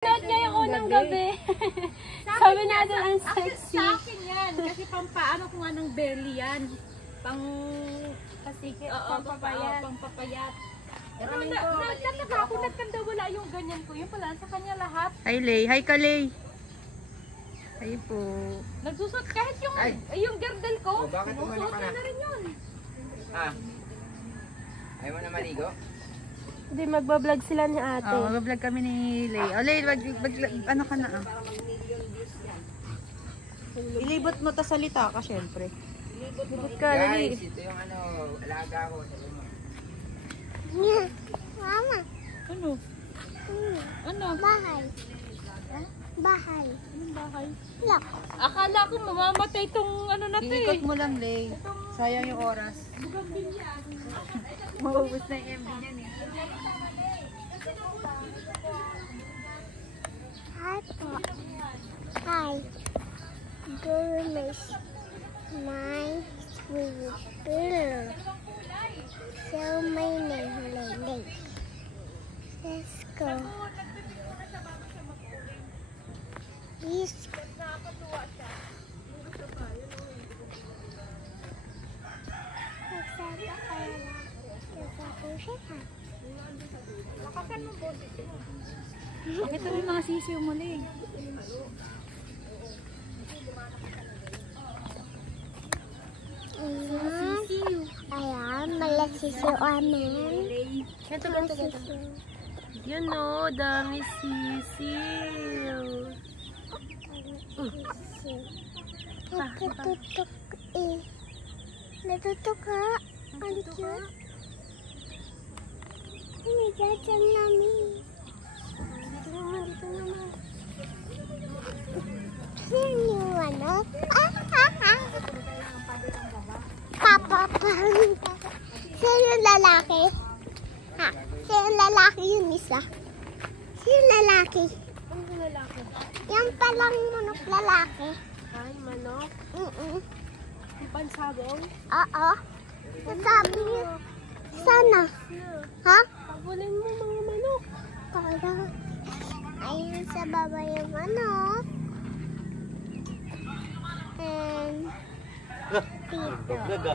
Note niya yung unang gabi. Sabi natin ang sexy. Sa akin yan. Kasi pampaano ko nga ng belly yan. Pang... Kasiki, pampapayat. Pampapayat. Pero nagtataka ako, nagkanda wala yung ganyan ko. Yung pala, sa kanya lahat. Hi, Lay. Hi, Kalay. Hi po. Nagsusot kahit yung girdle ko. Bakit umano ka na? Na rin yun. Ah. Ayaw mo na maligo? Hindi, magbablog sila ni ate. Oh, mag-vlog kami ni Lay. Oh, Lay, ano ka na ah? Ilibot mo ta salita ka, syempre. Ilibot ka, Lay. Guys, ito yung alaga ko. Mama. Ano? Ano? Bahay. Bahay. Anong bahay? Look. Akala ko mamamatay tong ano na to Iikot eh. mo lang, Lay. Sayang yung oras. Maubos na yung MB niyan eh. Hi po. Hi. Goodness. My sweet girl. So my name Lily. Let's go. Please. Bakit yung mga sisiw mo, Lay? Ayan, malasisiw amin. Ito. Yun o, dami sisiw. Natutok eh. Natutok ka. Ang cute. Ini jajan namin. Dito naman. Sino ano? Papa. Sino yung lalaki? Ha? Sino yung lalaki yung isa? Sino yung lalaki? Ano lalaki? Yan palang manok lalaki. Ay, manok. Pansabong? Oo. Sabi niya. Sana. Ha? Pabulin mo mga manok. Para. Ayun sa baba yung manok. And dito.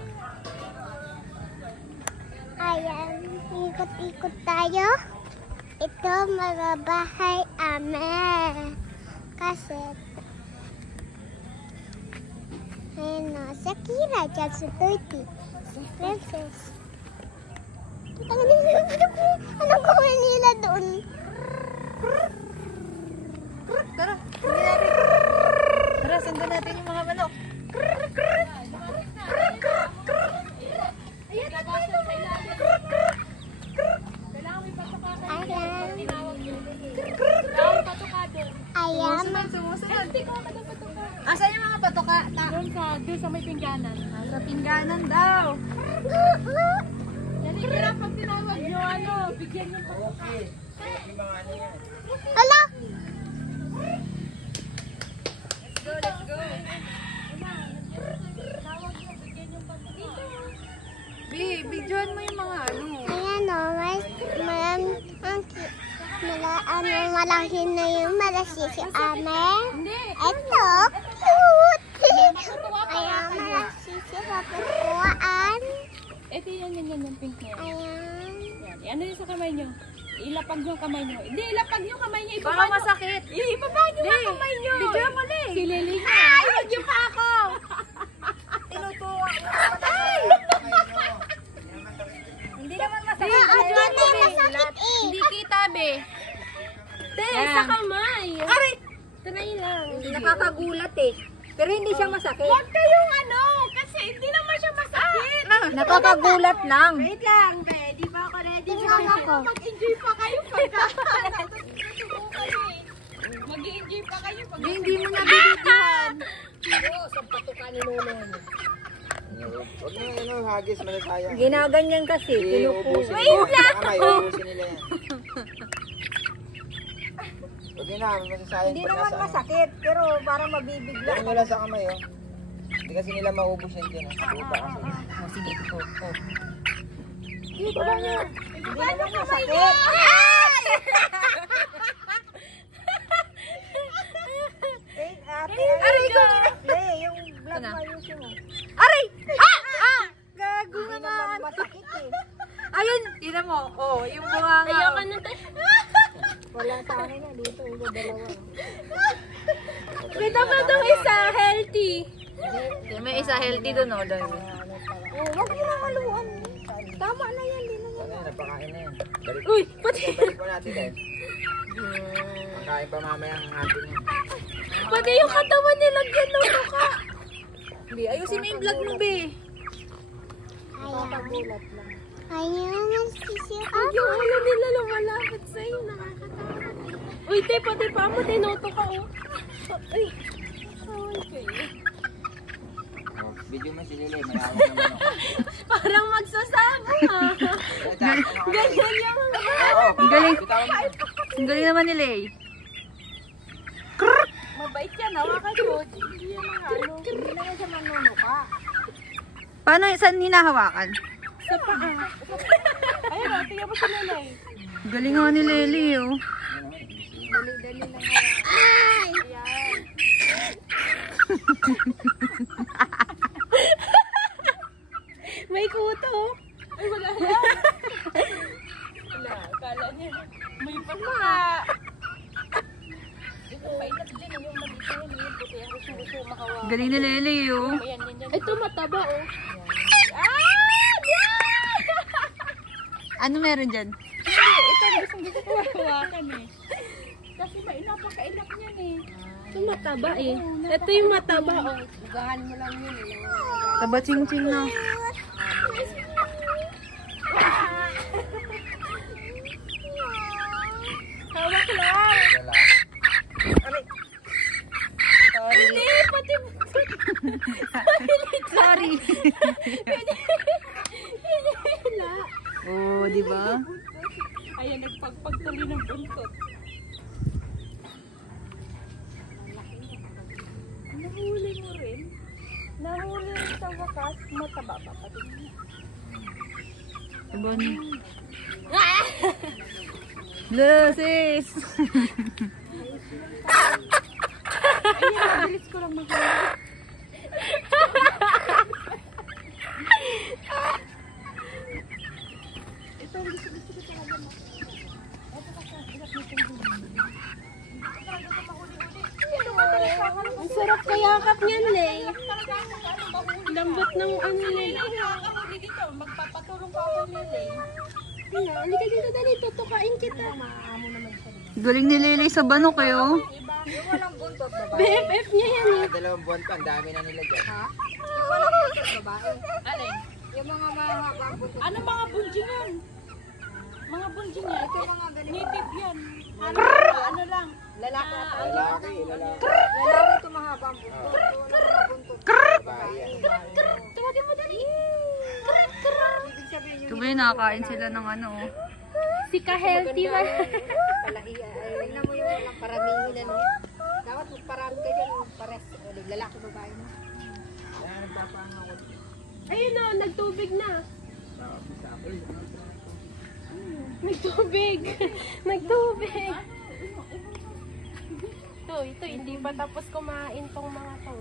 Ayan. Ikot-ikot tayo. Ito mga bahay amin. Kasi ayun na, si Akira dyan sa 30. Si Princess. Anong gawin nila doon? Tara, sundan natin yung mga manok. Ayan. Sumusunod. Asan yung mga patoka? Doon sa may pingganan. Sa pingganan daw. Yan kaya pag tinawag nyo bigyan nyo pa. Yung mga ano yan. Hala! Let's go. Bidyoan mo yung mga ano. Ayan o, malaki na yung malasisi amin. Ito, cute! Ayan, malasisi papupuan. Ito yan, pink na yan. Ayan. Yan. Ano yung sa kamay nyo? Ilapag nyo ang kamay nyo. Hindi, ilapag nyo ang kamay nyo. Baka masakit. Ibaba nyo ang kamay nyo. Bidyoan mo, Lay. Si Lily nga. Ay, huwag yung pa ako. Tinutuwa mo. Hindi naman masakit. Hindi masakit eh. Hindi kita, be. Te, sa kamay. Aray! Tanay lang. Nakakagulat eh. Pero hindi siya masakit. Huwag kayong kasi hindi naman siya masakit. Nakakagulat lang. Wait lang, be. Di ba ako ready? Tingnan ako. Mag-enjoy pa kayo pagka. Mag-enjoy pa kayo pagka. Hindi mo nabibigyan. Huwag na hagis, malasayang. Ginaganyan kasi. Iuubusin nila. Iuubusin nila yan. Huwag na, masasayang. Hindi naman masakit. Pero parang mabibigla. Huwag nila sa kamay, oh. Hindi kasi nila maubos yan dyan. Puta kasi. Sige, ito. Dito lang yan. Hindi naman masakit. May dapat itong isa, healthy. May isa healthy doon, oh. Dahil. Oh, wag mo na haluan. Tama na yan, di na yan. Ano yan, napakain na yan. Uy, pati, Balik pa natin eh. Makain pa mamaya ang atin yan. pati yung katawan nilagyan ng mukha. Hindi, ayusin mo yung vlog mo, be. Ayaw naman sisira. Yung ulo nila lumalapit sa'yo, nakakatawa. Uy, te, pati pa mo, tinoto ka, oh. Ay, away kayo. Oh, video mo si Lili, may awak naman ako. Parang magsasabong, ah. Ganyan yung Oo, Ang galing. bitawan mo. Ang galing naman nila, eh. Mabait yan, hawakan mo. Hindi yan mga ano. Hindi na yan siya manunuka. Paano, saan hinahawakan? sa paa. Ayun o, tingnan mo si Lelay. Galing nga ni Lely, oh. Dali-dali lang hawakan. Ayan. May kuto. Ay, wala yan. Wala, akala niya. May pala. Ito, maingat dyan. Yung mabita yan. Yung puti. Ang gusto makawa. Galing ni Lely, oh. Ayan, yan, yan. Ito mataba, oh. Ano meron dyan? Ito, gusto ko hawakan eh. Kasi napakailap niyan eh. Ito mataba, eh. Ito yung mataba, oh. Ugahan mo lang yun eh. Taba ching-ching na. Hawak lang. Wala. Hindi, pati... Sorry. Wala. Oh, di ba? Ayan, nagpagpagtuloy ng buntot. Nahuli mo rin. Nahuli rin sa wakas. Mataba pa pati. Diba ni? Lusis! Ayan, bilis ko lang mag-huli. Ito, gusto ko talaga mo. Ito kasi, hirap nitong huli. Talaga ito mahuli-huli. Ito ba talaga? Ang sarap kayakap niyan, Lay. Lambot ng ano, Lay. Nakakahuli dito. Magpapatulong pa ako nila eh. Halika dito, dali. Tutukain kita. Galing ni Lely sa banok, eh, oh. Yung walang buntot, babae. BFF niya yan, eh. Dalawang buwan pa, ang dami na nila dyan. Yung walang buntot, babae. Alin? Yung mga mahaba buntot. Ano mga bunjing yan? Mga bunjing yan? Ito mga ganito. Native yan. Ano lang? Lalaki at Lalaki. lalaki ito mahaba ang buntot. Ito mga buntot. Babae yan. Tawagin mo dali. Ibig sabihin yung Ito ba yung nakakain sila ng ano, oh. Si ka-healthy ba? palahiya. Tingnan mo yung walang paramihin na no. Dapat magparami ka dyan. Pares. Lalaki babae mo. Kaya nagpapahangaw ko. Ayun, oh. Nagtubig na. Nagtubig. Nagtubig. Ito, hindi pa tapos kumain tong mga to.